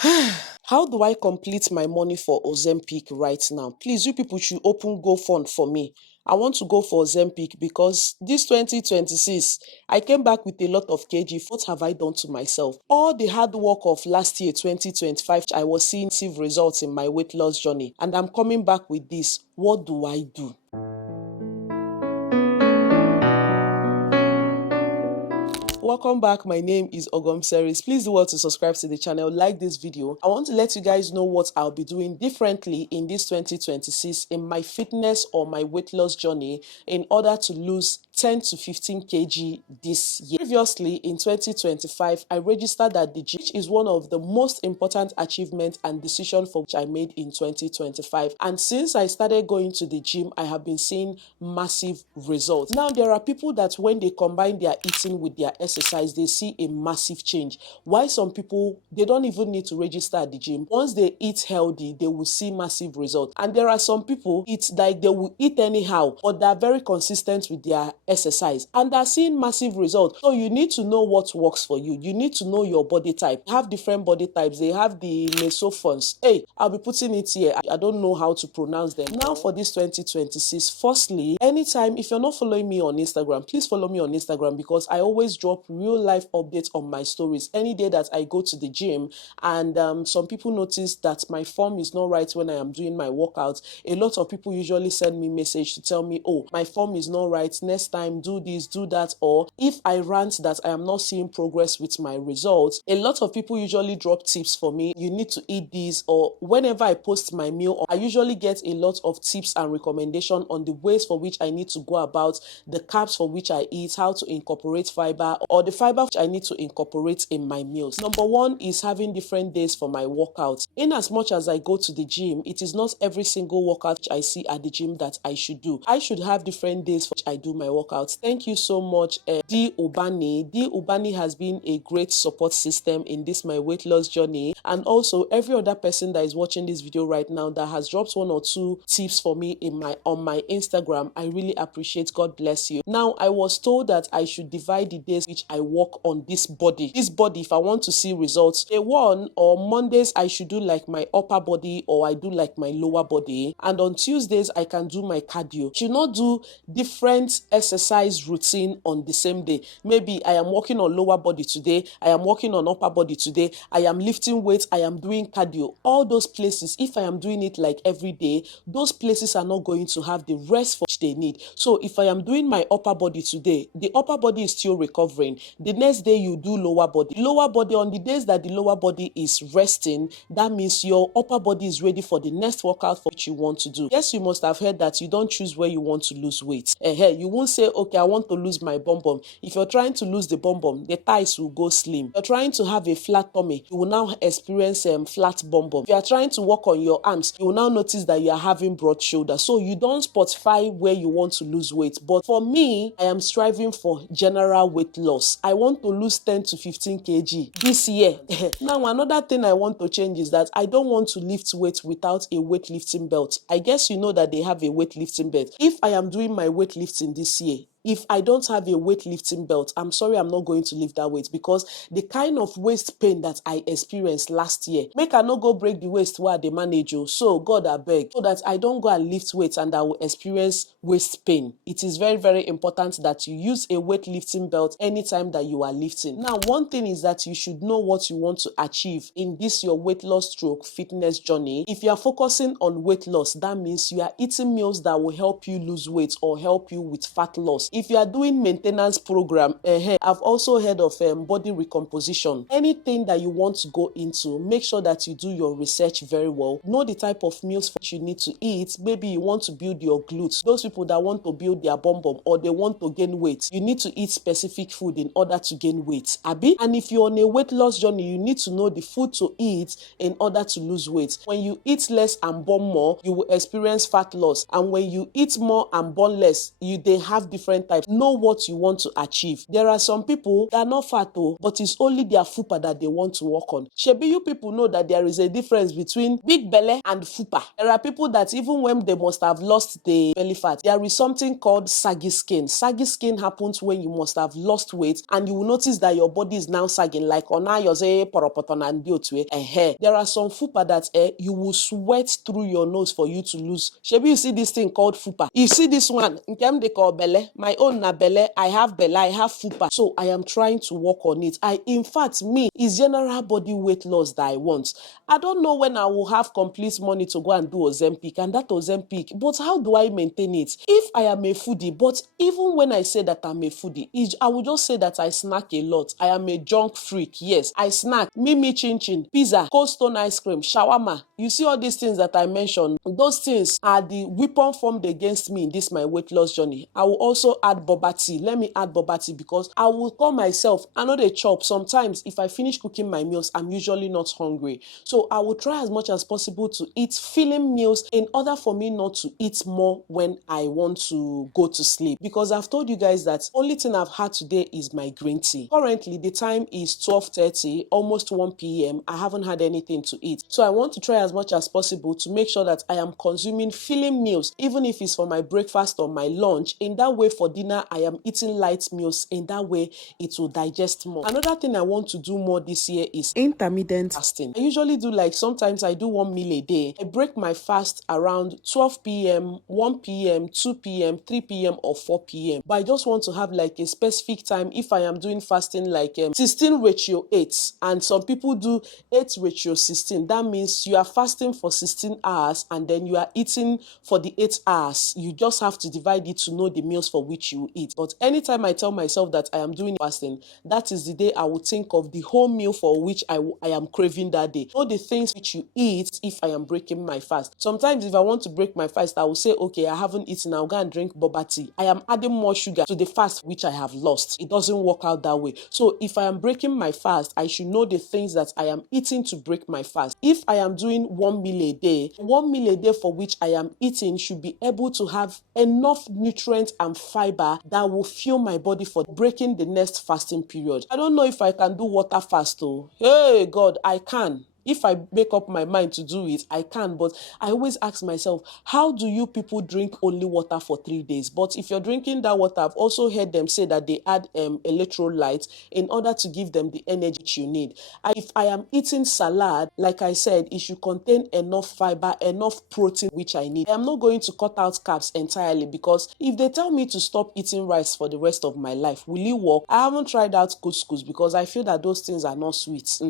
How do I complete my money for Ozempic right now? Please, you people should open GoFund for me. I want to go for Ozempic because this 2026, I came back with a lot of kg. What have I done to myself? All the hard work of last year, 2025, I was seeing results in my weight loss journey. And I'm coming back with this. What do I do? Welcome back. My name is OGOM'S. Please do well to subscribe to the channel, like this video. I want to let you guys know what I'll be doing differently in this 2026 in my fitness or my weight loss journey in order to lose 10 to 15 kg this year. Previously, in 2025, I registered at the gym, which is one of the most important achievements and decision for which I made in 2025. And since I started going to the gym, I have been seeing massive results. Now, there are people that when they combine their eating with their exercise, they see a massive change. Why some people, they don't even need to register at the gym. Once they eat healthy, they will see massive results. And there are some people, it's like they will eat anyhow, but they're very consistent with their exercise and they're seeing massive results. So you need to know what works for you. You need to know your body type. They have different body types. They have the mesophons. Hey, I'll be putting it here. I don't know how to pronounce them. Now for this 2026, firstly, anytime, if you're not following me on Instagram, please follow me on Instagram because I always drop real life updates on my stories any day that I go to the gym. And some people notice that my form is not right when I am doing my workouts. A lot of people usually send me message to tell me, oh, my form is not right, next time do this, do that. Or if I rant that I am not seeing progress with my results, a lot of people usually drop tips for me. You need to eat this, or whenever I post my meal, I usually get a lot of tips and recommendation on the ways for which I need to go about, the carbs for which I eat, how to incorporate fiber, or the fiber which I need to incorporate in my meals. Number one is having different days for my workouts. In as much as I go to the gym, it is not every single workout I see at the gym that I should do. I should have different days for which I do my workouts. Thank you so much, D. Ubani. D. Ubani has been a great support system in this my weight loss journey, and also every other person that is watching this video right now that has dropped one or two tips for me on my Instagram. I really appreciate. God bless you. Now, I was told that I should divide the days which I work on this body. This body, if I want to see results, day one or Mondays I should do like my upper body or I do like my lower body, and on Tuesdays I can do my cardio. Should not do different exercise routine on the same day. Maybe I am working on lower body today, I am working on upper body today, I am lifting weights, I am doing cardio. All those places, if I am doing it like every day, those places are not going to have the rest for which they need. So if I am doing my upper body today, the upper body is still recovering. The next day you do lower body. Lower body, on the days that the lower body is resting, that means your upper body is ready for the next workout for which you want to do. Yes, you must have heard that you don't choose where you want to lose weight. You won't say, okay, I want to lose my bum bum. If you're trying to lose the bum bum, the thighs will go slim. If you're trying to have a flat tummy, you will now experience flat bum bum. If you are trying to work on your arms, you will now notice that you are having broad shoulders. So you don't spotify where you want to lose weight. But for me, I am striving for general weight loss. I want to lose 10 to 15 kg this year. Now, another thing I want to change is that I don't want to lift weight without a weightlifting belt. I guess you know that they have a weightlifting belt. If I am doing my weightlifting this year, if I don't have a weightlifting belt, I'm sorry, I'm not going to lift that weight because the kind of waist pain that I experienced last year, make I not go break the waist while they manage you. So God, I beg, so that I don't go and lift weights and I will experience waist pain. It is very, very important that you use a weightlifting belt anytime that you are lifting. Now, one thing is that you should know what you want to achieve in this your weight loss stroke fitness journey. If you are focusing on weight loss, that means you are eating meals that will help you lose weight or help you with fat loss. If you are doing maintenance program, I've also heard of body recomposition. Anything that you want to go into, make sure that you do your research very well. Know the type of meals you need to eat. Maybe you want to build your glutes. Those people that want to build their bum bum or they want to gain weight, you need to eat specific food in order to gain weight. Abi? And if you're on a weight loss journey, you need to know the food to eat in order to lose weight. When you eat less and burn more, you will experience fat loss. And when you eat more and burn less, they have different different types. Know what you want to achieve. There are some people that are not fat but it's only their fupa that they want to work on. Shebi, you people know that there is a difference between big belly and fupa. There are people that even when they must have lost the belly fat, there is something called saggy skin. Saggy skin happens when you must have lost weight and you will notice that your body is now sagging, like ona yoze poropoton and biotwe. There are some fupa that you will sweat through your nose for you to lose. Shebi, you see this thing called fupa. You see this one, nkem they call belle. My own na belle. I have belle, I have fupa. So I am trying to work on it. In fact, me, it's general body weight loss that I want. I don't know when I will have complete money to go and do Ozempic, and that Ozempic, but how do I maintain it? If I am a foodie, but even when I say that I'm a foodie, I will just say that I snack a lot. I am a junk freak. Yes, I snack mimi chin chin, pizza, cold stone ice cream, shawarma. You see all these things that I mentioned, those things are the weapon formed against me in this my weight loss journey. I will also add boba tea. Let me add boba tea because I will call myself, I know they chop. Sometimes if I finish cooking my meals, I'm usually not hungry. So I will try as much as possible to eat filling meals in order for me not to eat more when I want to go to sleep. Because I've told you guys that only thing I've had today is my green tea. Currently, the time is 12:30, almost 1 p.m. I haven't had anything to eat. So I want to try as much as possible to make sure that I am consuming filling meals, even if it's for my breakfast or my lunch. In that way, for dinner, I am eating light meals. In that way, it will digest more. Another thing I want to do more this year is intermittent fasting. I usually do, like, sometimes I do 1 meal a day. I break my fast around 12 p.m., 1 p.m., 2 p.m., 3 p.m. or 4 p.m. But I just want to have like a specific time. If I am doing fasting like 16:8, and some people do 8:16, that means you are fasting for 16 hours and then you are eating for the 8 hours. You just have to divide it to know the meals for which you eat. But anytime I tell myself that I am doing fasting, that is the day I will think of the whole meal for which I am craving that day. Know the things which you eat if I am breaking my fast. Sometimes if I want to break my fast, I will say, okay, I haven't eaten, I'll go and drink boba tea. I am adding more sugar to the fast which I have lost. It doesn't work out that way. So if I am breaking my fast, I should know the things that I am eating to break my fast. If I am doing 1 meal a day, 1 meal a day for which I am eating should be able to have enough nutrients and fiber that will fuel my body for breaking the next fasting period. I don't know if I can do water fast though. Hey God, I can. If I make up my mind to do it, I can. But I always ask myself, how do you people drink only water for 3 days? But if you're drinking that water, I've also heard them say that they add electrolytes in order to give them the energy you need. If I am eating salad, like I said, it should contain enough fiber, enough protein, which I need. I am not going to cut out carbs entirely because if they tell me to stop eating rice for the rest of my life, will it work? I haven't tried out couscous because I feel that those things are not sweet.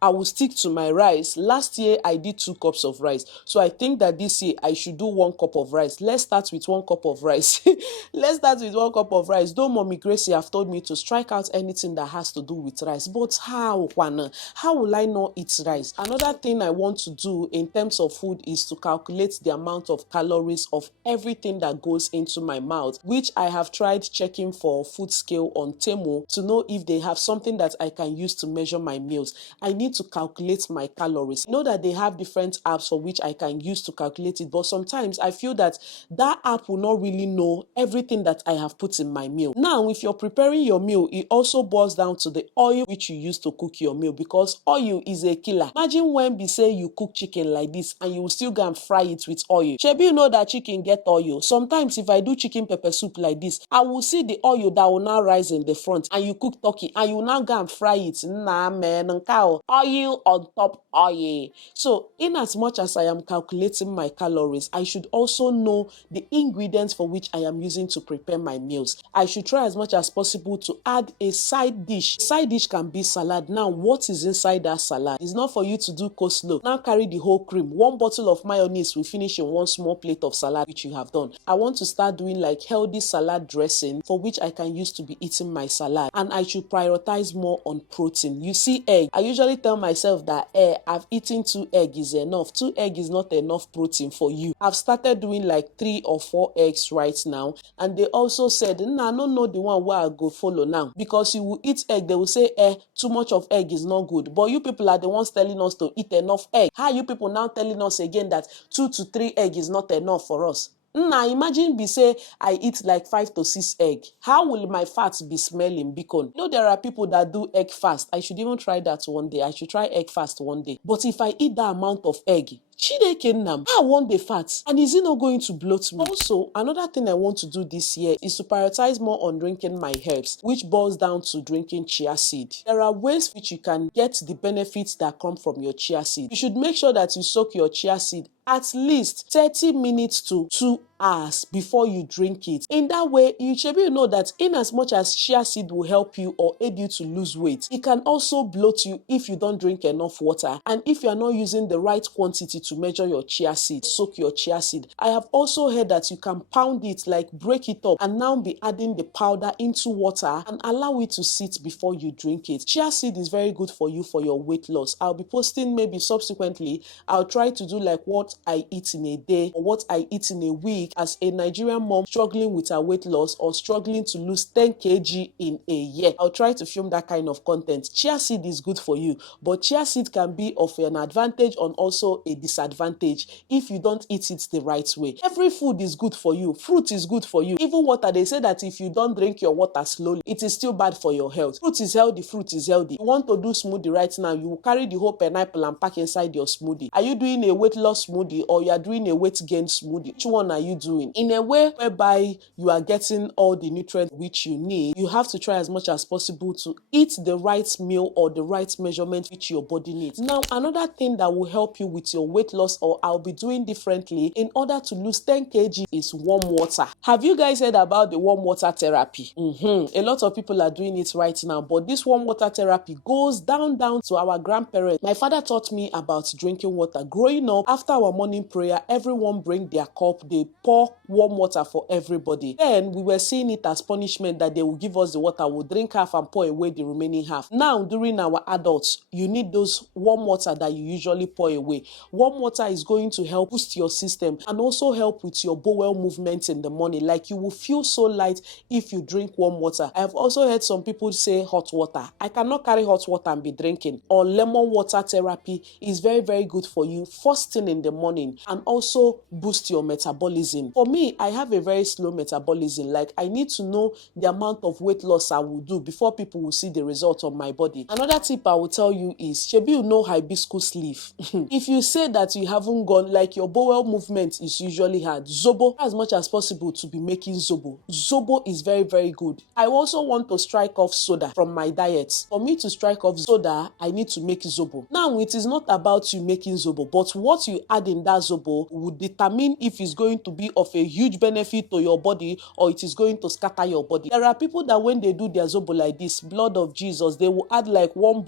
I will stick to my rice. Last year I did 2 cups of rice, so I think that this year I should do 1 cup of rice. Let's start with 1 cup of rice. Let's start with 1 cup of rice. Though Mommy Gracie have told me to strike out anything that has to do with rice, but how, Juana? How will I not eat rice? Another thing I want to do in terms of food is to calculate the amount of calories of everything that goes into my mouth, which I have tried checking for food scale on Temu to know if they have something that I can use to measure my meals. I need to calculate my calories. I know that they have different apps for which I can use to calculate it, but sometimes I feel that that app will not really know everything that I have put in my meal. Now, if you're preparing your meal, it also boils down to the oil which you use to cook your meal, because oil is a killer. Imagine when we say you cook chicken like this and you will still go and fry it with oil. Shebi, you know that chicken get oil. Sometimes if I do chicken pepper soup like this, I will see the oil that will now rise in the front, and you cook turkey and you now go and fry it. Nah man, cow. Oil on top oil. So in as much as I am calculating my calories, I should also know the ingredients for which I am using to prepare my meals. I should try as much as possible to add a side dish. Side dish can be salad. Now, what is inside that salad? It's not for you to do coleslaw. Now carry the whole cream. 1 bottle of mayonnaise will finish in 1 small plate of salad which you have done. I want to start doing like healthy salad dressing for which I can use to be eating my salad, and I should prioritize more on protein. You see egg. I usually tell myself that I've eaten 2 eggs is enough. 2 eggs is not enough protein for you. I've started doing like 3 or 4 eggs right now, and they also said, nah, I don't know the one where I go follow now, because you will eat egg, they will say too much of egg is not good, but you people are the ones telling us to eat enough egg. How are you people now telling us again that 2 to 3 eggs is not enough for us? Now imagine be say I eat like 5 to 6 egg. How will my fat be smelling? Because there are people that do egg fast. I should even try that one day. I should try egg fast one day. But if I eat that amount of egg, I want the fat, and is it not going to bloat me? Also, another thing I want to do this year is to prioritize more on drinking my herbs, which boils down to drinking chia seed. There are ways which you can get the benefits that come from your chia seed. You should make sure that you soak your chia seed at least 30 minutes to 2 hours before you drink it. In that way, you should know that in as much as chia seed will help you or aid you to lose weight, it can also bloat you if you don't drink enough water, and if you are not using the right quantity to measure your chia seed. Soak your chia seed. I have also heard that you can pound it, like break it up, and now be adding the powder into water and allow it to sit before you drink it. Chia seed is very good for you for your weight loss. I'll be posting maybe subsequently. I'll try to do like what I eat in a day or what I eat in a week as a Nigerian mom struggling with her weight loss or struggling to lose 10 kg in a year. I'll try to film that kind of content. Chia seed is good for you, but chia seed can be of an advantage and also a disadvantage if you don't eat it the right way. Every food is good for you. Fruit is good for you. Even water, they say that if you don't drink your water slowly, it is still bad for your health. Fruit is healthy. Fruit is healthy. You want to do smoothie right now, you will carry the whole pineapple and pack inside your smoothie. Are you doing a weight loss smoothie or you are doing a weight gain smoothie? Which one are you doing? In a way whereby you are getting all the nutrients which you need, you have to try as much as possible to eat the right meal or the right measurement which your body needs. Now, another thing that will help you with your weight loss, or I'll be doing differently in order to lose 10 kg, is warm water. Have you guys heard about the warm water therapy? A lot of people are doing it right now, but this warm water therapy goes down to our grandparents. My father taught me about drinking water. Growing up, after our morning prayer, everyone bring their cup, they pour warm water for everybody. Then we were seeing it as punishment that they will give us the water, we'll drink half and pour away the remaining half. Now, during our adults, you need those warm water that you usually pour away. Warm water is going to help boost your system and also help with your bowel movement in the morning. Like, you will feel so light if you drink warm water. I have also heard some people say hot water. I cannot carry hot water and be drinking. Or lemon water therapy is very, very good for you first thing in the morning and also boost your metabolism. For me, I have a very slow metabolism. Like, I need to know the amount of weight loss I will do before people will see the result on my body. Another tip I will tell you is, shebi you know hibiscus leaf. If you say that you haven't gone, like your bowel movement is usually hard, zobo, as much as possible to be making zobo. Zobo is very, very good. I also want to strike off soda from my diet. For me to strike off soda, I need to make zobo. Now, it is not about you making zobo, but what you add in that zobo will determine if it's going to be of a huge benefit to your body or it is going to scatter your body. There are people that when they do their zobo like this, blood of Jesus, they will add like one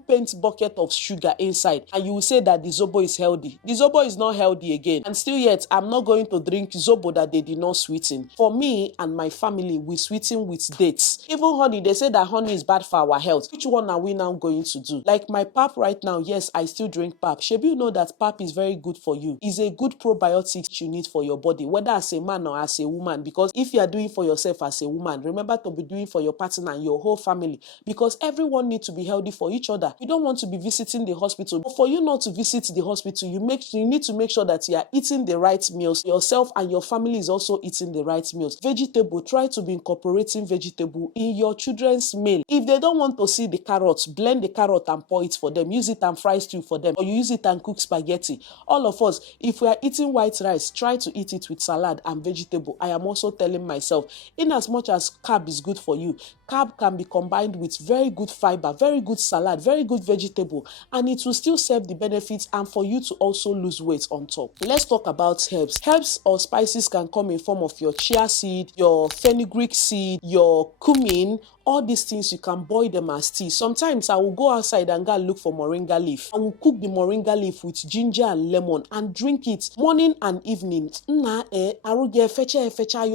paint bucket of sugar inside, and you will say that the zobo is healthy. The zobo is not healthy again, and still yet I'm not going to drink zobo that they did not sweeten. For me and my family, we sweeten with dates. Even honey, they say that honey is bad for our health. Which one are we now going to do? Like my pap right now, yes, I still drink pap. Shebi you know that pap is very good for you. It's a good probiotic you need for your body, whether as a man or as a woman. Because if you are doing for yourself as a woman, remember to be doing for your partner and your whole family, because everyone needs to be healthy for each other. You don't want to be visiting the hospital, but for you not to visit the hospital, you need to make sure that you are eating the right meals. Yourself and your family is also eating the right meals. Vegetable, try to be incorporating vegetable in your children's meal. If they don't want to see the carrots, blend the carrot and pour it for them. Use it and fry stew for them, or you use it and cook spaghetti. All of us, if we are eating white rice, try to eat it with salad and vegetable. I am also telling myself, in as much as carb is good for you, carb can be combined with very good fiber, very good salad, very good vegetable, and it will still serve the benefits and for you to also lose weight on top. Let's talk about herbs. Herbs or spices can come in form of your chia seed, your fenugreek seed, your cumin. All these things, you can boil them as tea. Sometimes I will go outside and go look for moringa leaf. I will cook the moringa leaf with ginger and lemon and drink it morning and evening. Your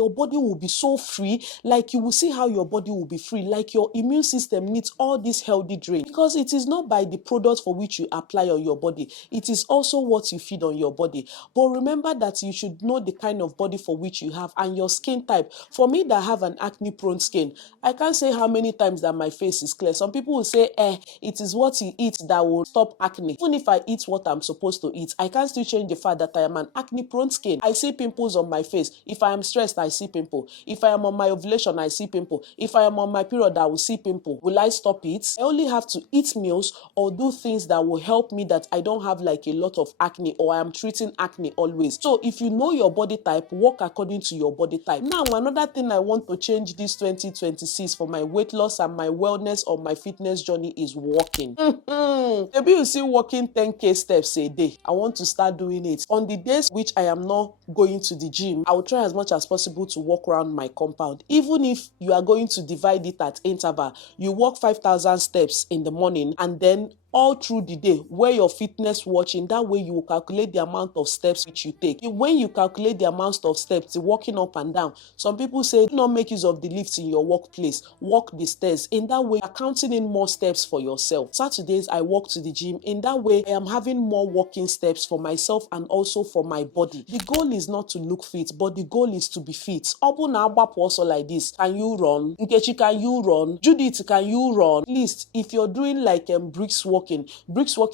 body will be so free. Like, you will see how your body will be free. Like, your immune system needs all this healthy drink, because it is not by the product for which you apply on your body. It is also what you feed on your body. But remember that you should know the kind of body for which you have and your skin type. For me that have an acne prone skin, I can't say how how many times that my face is clear. Some people will say, it is what you eat that will stop acne. Even if I eat what I'm supposed to eat, I can't still change the fact that I am an acne-prone skin. I see pimples on my face. If I am stressed, I see pimple. If I am on my ovulation, I see pimple. If I am on my period, I will see pimple. Will I stop it? I only have to eat meals or do things that will help me that I don't have like a lot of acne, or I am treating acne always. So if you know your body type, work according to your body type. Now, another thing I want to change this 2026 for my weight loss and my wellness or my fitness journey is walking. Maybe you see walking 10k steps a day. I want to start doing it. On the days which I am not going to the gym, I will try as much as possible to walk around my compound. Even if you are going to divide it at interval, you walk 5,000 steps in the morning and then all through the day, wear your fitness watch. In that way, you will calculate the amount of steps which you take. When you calculate the amount of steps, the walking up and down, some people say, do not make use of the lifts in your workplace. Walk the stairs. In that way, you're counting in more steps for yourself. Saturdays, I walk to the gym. In that way, I am having more walking steps for myself and also for my body. The goal is not to look fit, but the goal is to be fit. Also like this. Can you run? Nkechi, can you run? Judith, can you run? At least, if you're doing like bricks walking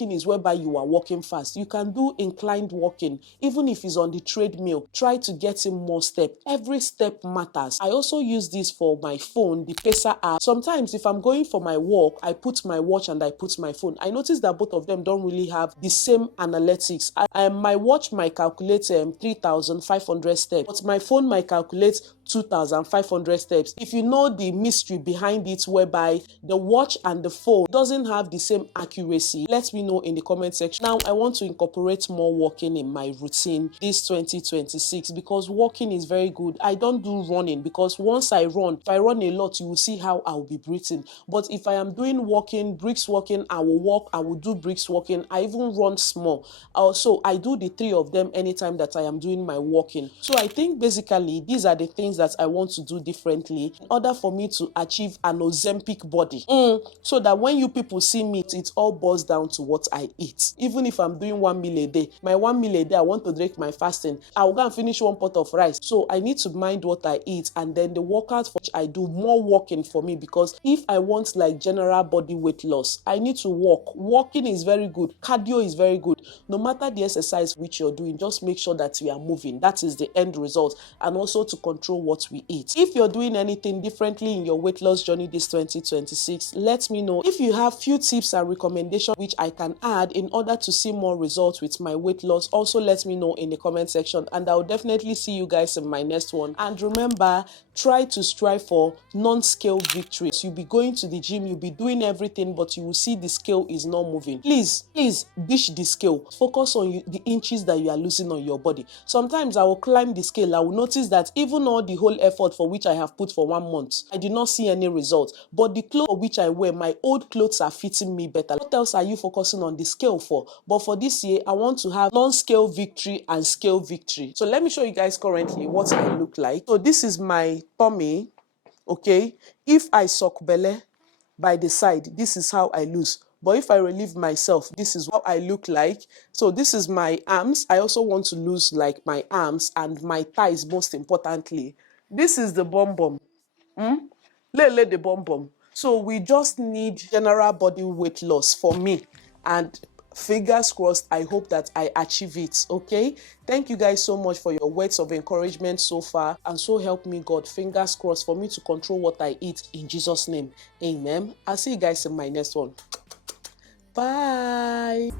is whereby you are walking fast. You can do inclined walking. Even if it's on the treadmill, try to get in more steps. Every step matters. I also use this for my phone, the Pacer app. Sometimes if I'm going for my walk, I put my watch and I put my phone. I notice that both of them don't really have the same analytics. My watch might calculate 3,500 steps, but my phone might calculate 2,500 steps. If you know the mystery behind it, whereby the watch and the phone doesn't have the same accuracy, let me know in the comment section. Now, I want to incorporate more walking in my routine this 2026 because walking is very good. I don't do running because once I run, if I run a lot, you will see how I'll be breathing. But if I am doing walking, bricks walking, I will walk, I will do bricks walking. I even run small. So I do the three of them anytime that I am doing my walking. So I think basically these are the things that I want to do differently in order for me to achieve an Ozempic body. So that when you people see me, it all boils down to what I eat. Even if I'm doing 1 meal a day, my 1 meal a day, I want to break my fasting, I will go and finish 1 pot of rice. So I need to mind what I eat, and then the workout for which I do more walking for me, because if I want like general body weight loss, I need to walk. Walking is very good. Cardio is very good. No matter the exercise which you're doing, just make sure that you are moving. That is the end result, and also to control what we eat. If you're doing anything differently in your weight loss journey this 2026, let me know. If you have few tips and recommendations which I can add in order to see more results with my weight loss, also let me know in the comment section, and I'll definitely see you guys in my next one. And remember, try to strive for non-scale victories. You'll be going to the gym, you'll be doing everything, but you will see the scale is not moving. Please ditch the scale. Focus on the inches that you are losing on your body. Sometimes I will climb the scale, I will notice that even all the whole effort for which I have put for 1 month, I did not see any results. But the clothes for which I wear, my old clothes are fitting me better. What else are you focusing on the scale for? But for this year, I want to have non-scale victory and scale victory. So let me show you guys currently what I look like. So this is my tummy, okay? If I suck belly by the side, this is how I lose. But if I relieve myself, this is how I look like. So this is my arms. I also want to lose like my arms and my thighs, most importantly. This is the bum bum. Lele the bum bum. So we just need general body weight loss for me. And fingers crossed, I hope that I achieve it, okay? Thank you guys so much for your words of encouragement so far. And so help me God, fingers crossed, for me to control what I eat in Jesus' name. Amen. I'll see you guys in my next one. Bye.